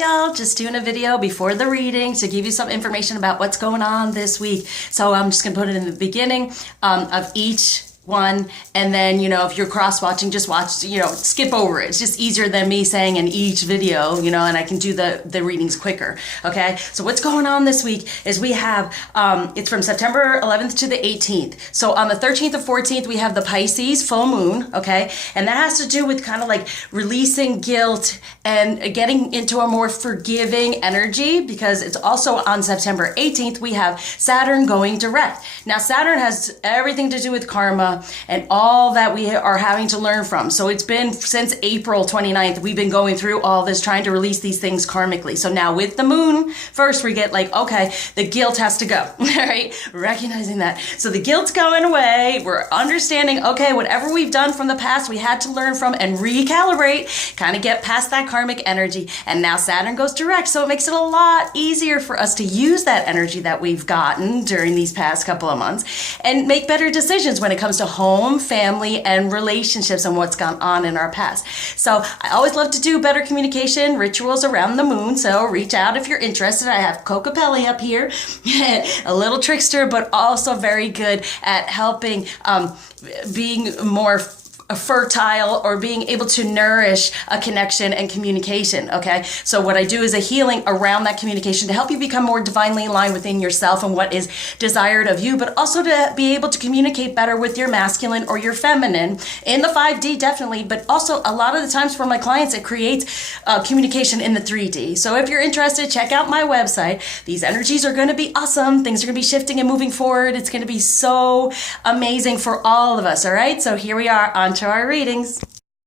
y'all, just doing a video before the reading to give you some information about what's going on this week. So I'm just gonna put it in the beginning of each one, and then, you know, if you're cross-watching, just watch, you know, skip over it. It's just easier than me saying in each video, you know, and I can do the readings quicker, okay? So what's going on this week is we have, it's from September 11th to the 18th. So on the 13th and 14th, we have the Pisces full moon, okay? And that has to do with kind of like releasing guilt and getting into a more forgiving energy, because it's also on September 18th, we have Saturn going direct. Now, Saturn has everything to do with karma and all that we are having to learn from. So it's been since April 29th, we've been going through all this, trying to release these things karmically. So now with the moon, first we get like, okay, the guilt has to go, right? Recognizing that. So the guilt's going away. We're understanding, okay, whatever we've done from the past, we had to learn from and recalibrate, kind of get past that karmic energy. And now Saturn goes direct. So it makes it a lot easier for us to use that energy that we've gotten during these past couple of months and make better decisions when it comes to home, family, and relationships and what's gone on in our past. So I always love to do better communication rituals around the moon. So reach out if you're interested. I have Coca Pelli up here, a little trickster, but also very good at helping being more fertile or being able to nourish a connection and communication, okay? So what I do is a healing around that communication to help you become more divinely aligned within yourself and what is desired of you, but also to be able to communicate better with your masculine or your feminine in the 5D, definitely, but also a lot of the times for my clients, it creates communication in the 3D. So if you're interested, check out my website. These energies are going to be awesome. Things are going to be shifting and moving forward. It's going to be so amazing for all of us, all right? So here we are on to our readings.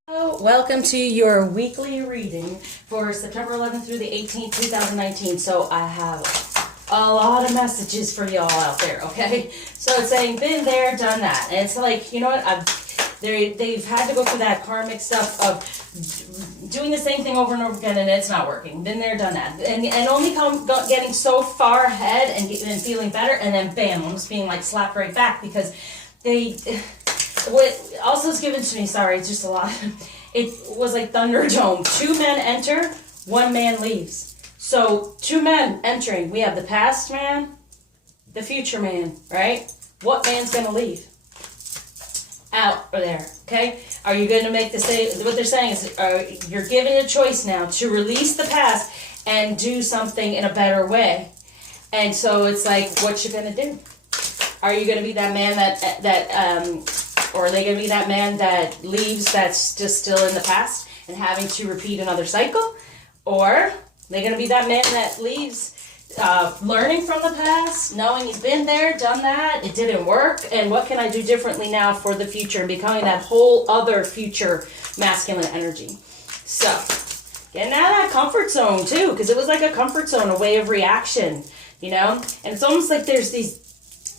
Welcome to your weekly reading for September 11th through the 18th, 2019. So I have a lot of messages for y'all out there, okay? So it's saying, been there, done that. And it's like, you know what? They've had to go through that karmic stuff of doing the same thing over and over again, and it's not working. Been there, done that. And only getting so far ahead and feeling better, and then bam, almost being like slapped right back, because what also is given to me, sorry, it's just a lot. It was like Thunderdome. 2 men enter, 1 man leaves. So 2 men entering. We have the past man, the future man, right? What man's going to leave? Out or there, okay? Are you going to make the same? What they're saying is you're given a choice now to release the past and do something in a better way. And so it's like, what you going to do? Are you going to be that man or are they going to be that man that leaves that's just still in the past and having to repeat another cycle? Or are they going to be that man that leaves learning from the past, knowing he's been there, done that, it didn't work, and what can I do differently now for the future, and becoming that whole other future masculine energy? So, getting out of that comfort zone too, because it was like a comfort zone, a way of reaction, you know? And it's almost like there's these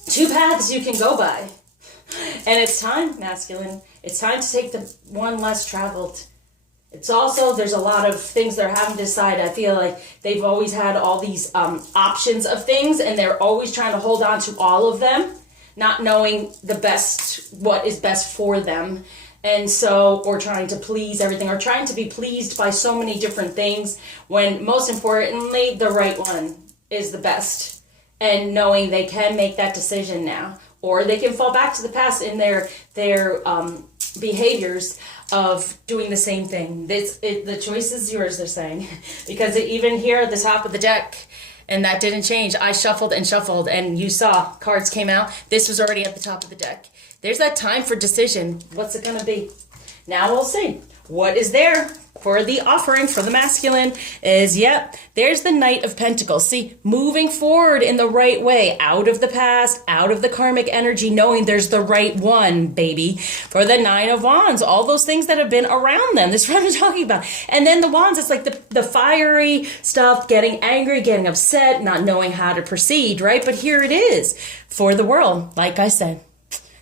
2 paths you can go by. And it's time, masculine. It's time to take the one less traveled. It's also, there's a lot of things they're having to decide. I feel like they've always had all these options of things, and they're always trying to hold on to all of them, not knowing the best, what is best for them. And so, or trying to please everything, or trying to be pleased by so many different things, when most importantly, the right one is the best. And knowing they can make that decision now. Or they can fall back to the past in their behaviors of doing the same thing. The choice is yours, they're saying. Because even here at the top of the deck, and that didn't change. I shuffled and shuffled, and you saw cards came out. This was already at the top of the deck. There's that time for decision. What's it going to be? Now we'll see. What is there for the offering for the masculine is, yep, there's the Knight of Pentacles. See, moving forward in the right way, out of the past, out of the karmic energy, knowing there's the right one, baby. For the 9 of Wands, all those things that have been around them. This is what I'm talking about. And then the Wands, it's like the fiery stuff, getting angry, getting upset, not knowing how to proceed, right? But here it is for the world, like I said.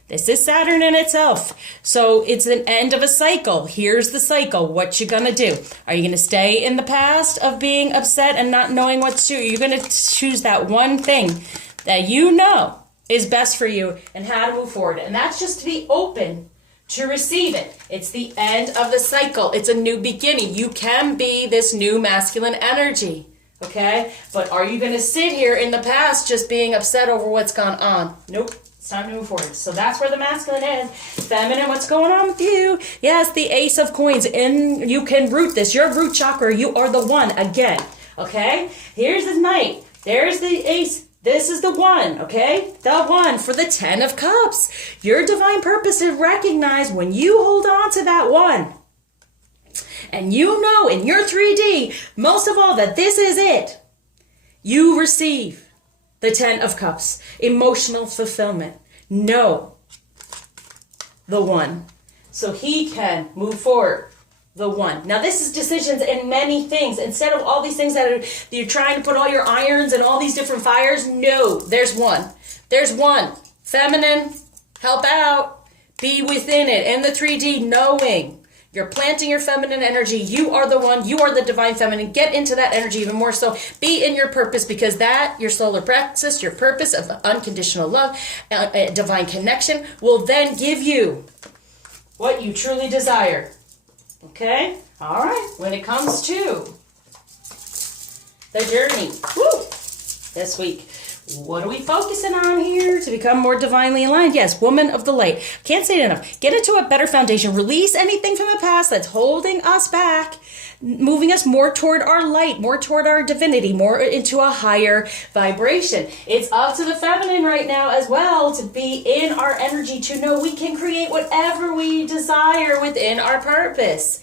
This is Saturn in itself. So it's an end of a cycle. Here's the cycle. What you gonna do? Are you gonna stay in the past of being upset and not knowing what to do? Are you gonna choose that one thing that you know is best for you and how to move forward? And that's just to be open to receive it. It's the end of the cycle. It's a new beginning. You can be this new masculine energy, okay? But are you going to sit here in the past just being upset over what's gone on? Nope. It's time to move forward. So that's where the masculine is. Feminine, what's going on with you? Yes, the Ace of Coins. And you can root this. Your root chakra, you are the one again, okay? Here's the Knight. There's the Ace. This is the one, okay? The one for the 10 of Cups. Your divine purpose is recognized when you hold on to that one. And you know in your 3D, most of all, that this is it. You receive the 10 of Cups. Emotional fulfillment. Know the one. So he can move forward. The one. Now this is decisions in many things. Instead of all these things that you're trying to put all your irons and all these different fires, no, there's one. There's one. Feminine, help out. Be within it. In the 3D, knowing. You're planting your feminine energy. You are the one. You are the divine feminine. Get into that energy even more so. Be in your purpose, because that, your solar plexus, your purpose of unconditional love, divine connection, will then give you what you truly desire. Okay? All right. When it comes to the journey, this week, what are we focusing on here to become more divinely aligned? Yes, woman of the light. Can't say it enough. Get into a better foundation. Release anything from the past that's holding us back, moving us more toward our light, more toward our divinity, more into a higher vibration. It's up to the feminine right now as well to be in our energy, to know we can create whatever we desire within our purpose.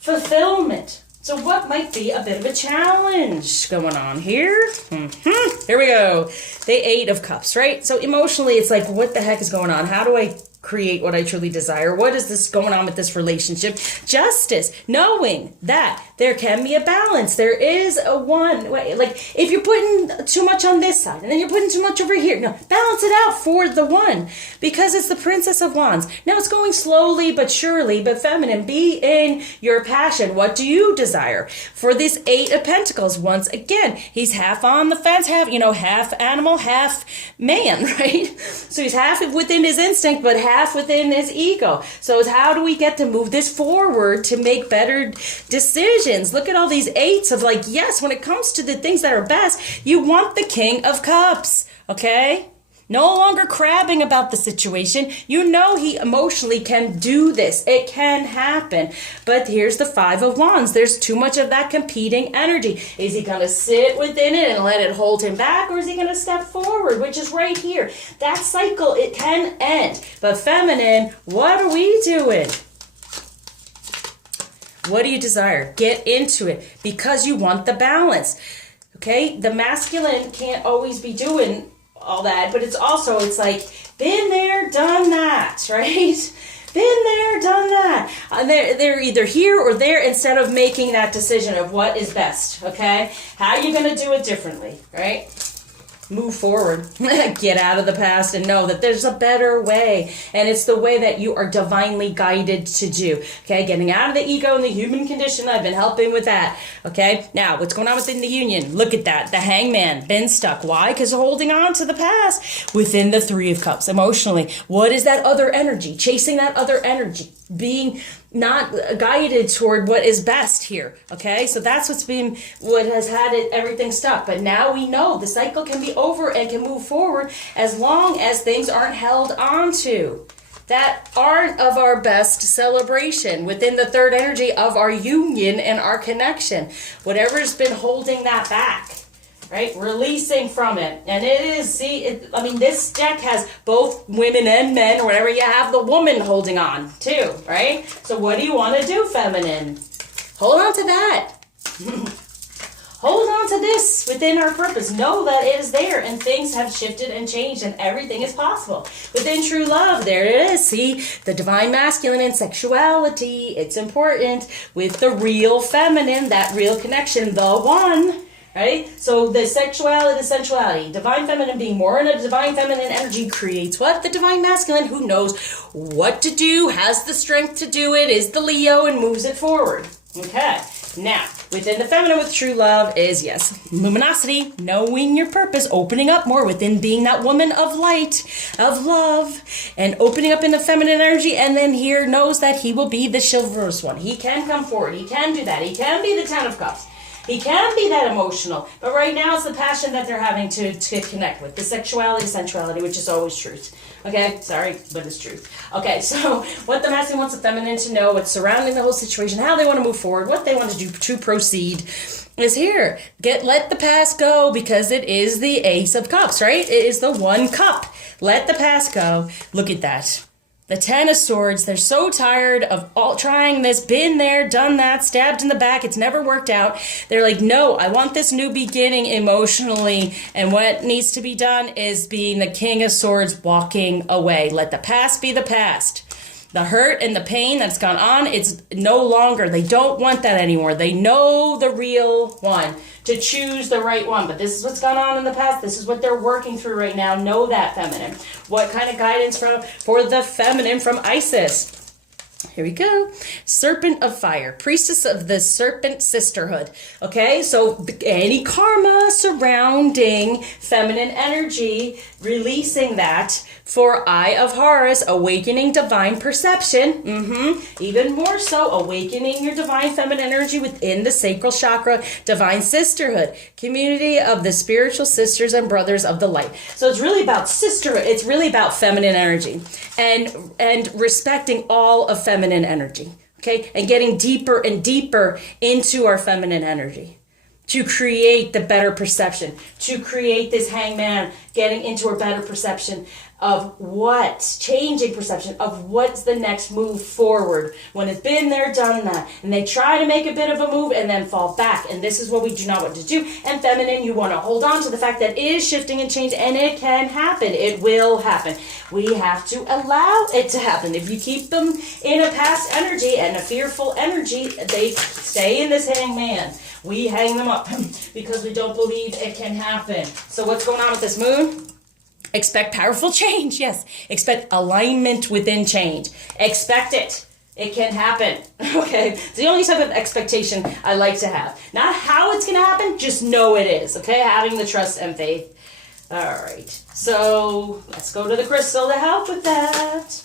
Fulfillment. So what might be a bit of a challenge going on here? Here we go. The 8 of Cups, right? So emotionally, it's like, what the heck is going on? How do I create what I truly desire? What is this going on with this relationship? Justice, knowing that there can be a balance. There is a one way. Like if you're putting too much on this side and then you're putting too much over here, no, balance it out for the one, because it's the Princess of Wands. Now it's going slowly but surely, but feminine, be in your passion. What do you desire? For this 8 of Pentacles, once again, he's half on the fence, half animal, half man, right? So he's half within his instinct, but half within his ego. So it's how do we get to move this forward to make better decisions? Look at all these 8s of like, yes, when it comes to the things that are best, you want the King of Cups, okay? No longer crabbing about the situation. You know he emotionally can do this. It can happen. But here's the 5 of Wands. There's too much of that competing energy. Is he going to sit within it and let it hold him back? Or is he going to step forward, which is right here? That cycle, it can end. But feminine, what are we doing? What do you desire? Get into it because you want the balance. Okay? The masculine can't always be doing all that, but it's like, been there, done that, right? Been there, done that. They're either here or there instead of making that decision of what is best, okay? How are you going to do it differently, right? Move forward. Get out of the past and know that there's a better way. And it's the way that you are divinely guided to do. Okay, getting out of the ego and the human condition. I've been helping with that. Okay, now what's going on within the union? Look at that. The Hangman, been stuck. Why? Because holding on to the past. Within the 3 of Cups, emotionally. What is that other energy? Chasing that other energy. Being not guided toward what is best here, okay? So that's what has had everything stuck. But now we know the cycle can be over and can move forward as long as things aren't held onto that aren't of our best celebration within the 3rd energy of our union and our connection. Whatever's been holding that back, right? Releasing from it. And it is, this deck has both women and men, or whatever. You have the woman holding on too, right? So what do you want to do, feminine? Hold on to that. Hold on to this within our purpose. Know that it is there and things have shifted and changed and everything is possible. Within true love, there it is. See, the divine masculine and sexuality. It's important with the real feminine, that real connection, the one. Right? So the sexuality, the sensuality, divine feminine being more in a divine feminine energy creates what? The divine masculine, who knows what to do, has the strength to do it, is the Leo and moves it forward. Okay. Now, within the feminine with true love is, yes, luminosity, knowing your purpose, opening up more within being that woman of light, of love, and opening up in the feminine energy. And then here knows that he will be the chivalrous one. He can come forward. He can do that. He can be the Ten of Cups. He can be that emotional. But right now it's the passion that they're having to connect with. The sexuality, sensuality, which is always truth. Okay, sorry, but it's truth. Okay, so what the masculine wants the feminine to know, what's surrounding the whole situation, how they want to move forward, what they want to do to proceed is here. Let the past go, because it is the Ace of Cups, right? It is the one cup. Let the past go. Look at that. The Ten of Swords, they're so tired of all trying this, been there, done that, stabbed in the back, it's never worked out. They're like, no, I want this new beginning emotionally, and what needs to be done is being the King of Swords, walking away. Let the past be the past. The hurt and the pain that's gone on, it's no longer, they don't want that anymore. They know the real one, to choose the right one. But this is what's gone on in the past. This is what they're working through right now. Know that, feminine. What kind of guidance for the feminine from Isis? Here we go. Serpent of Fire, priestess of the serpent sisterhood. Okay, so any karma surrounding feminine energy, releasing that for Eye of Horus, awakening divine perception. Even more so, awakening your divine feminine energy within the sacral chakra, divine sisterhood, community of the spiritual sisters and brothers of the light. So it's really about sisterhood. It's really about feminine energy and respecting all of feminine energy. Okay, and getting deeper and deeper into our feminine energy, to create the better perception, to create this hangman, getting into a better perception of what's changing perception of what's the next move forward when it's been there, done that. And they try to make a bit of a move and then fall back. And this is what we do not want to do. And feminine, you want to hold on to the fact that it is shifting and change, and it can happen. It will happen. We have to allow it to happen. If you keep them in a past energy and a fearful energy, they stay in this hangman. We hang them up because we don't believe it can happen. So what's going on with this moon? Expect powerful change, yes. Expect alignment within change. Expect it. It can happen, okay? It's the only type of expectation I like to have. Not how it's going to happen, just know it is, okay? Having the trust and faith. All right, so let's go to the crystal to help with that.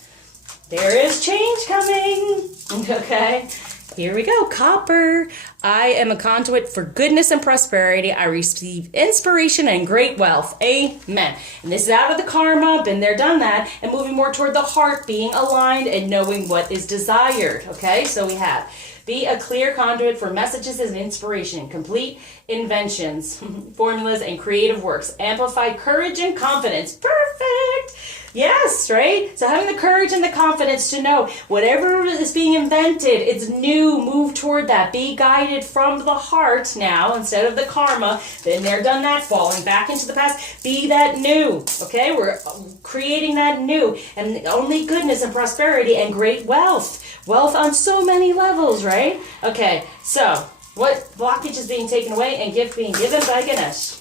There is change coming, okay? Here we go, copper. I am a conduit for goodness and prosperity. I receive inspiration and great wealth. Amen. And this is out of the karma, been there, done that, and moving more toward the heart, being aligned and knowing what is desired. Okay, so we have be a clear conduit for messages and inspiration, complete inventions, formulas, and creative works. Amplify courage and confidence. Perfect. Yes, right? So having the courage and the confidence to know whatever is being invented, it's new, move toward that. Be guided from the heart now instead of the karma. Been there, done that, falling back into the past. Be that new, okay? We're creating that new, and only goodness and prosperity and great wealth. Wealth on so many levels, right? Okay, so what blockage is being taken away and gift being given by Ganesh?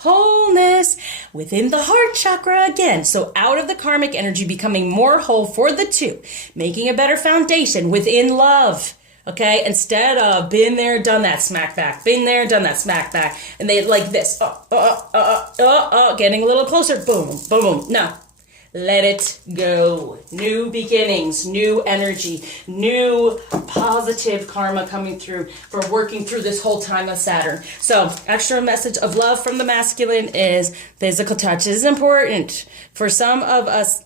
Wholeness within the heart chakra again. So out of the karmic energy, becoming more whole for the two, making a better foundation within love. Okay, instead of been there, done that, smack back, been there, done that, smack back, and they like this, getting a little closer, boom, boom, boom. No, let it go. New beginnings, new energy, new positive karma coming through for working through this whole time of Saturn. So, extra message of love from the masculine is physical touch is important. For some of us,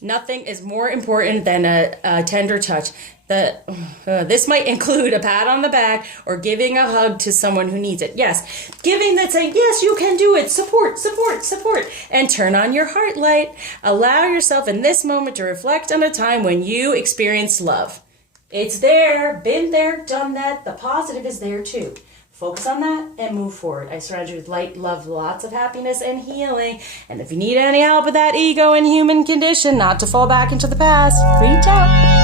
nothing is more important than a tender touch. This might include a pat on the back or giving a hug to someone who needs it. Yes, giving that, saying, yes, you can do it. Support, support, support. And turn on your heart light. Allow yourself in this moment to reflect on a time when you experienced love. It's there, been there, done that. The positive is there too. Focus on that and move forward. I surround you with light, love, lots of happiness and healing. And if you need any help with that ego and human condition, not to fall back into the past, reach out.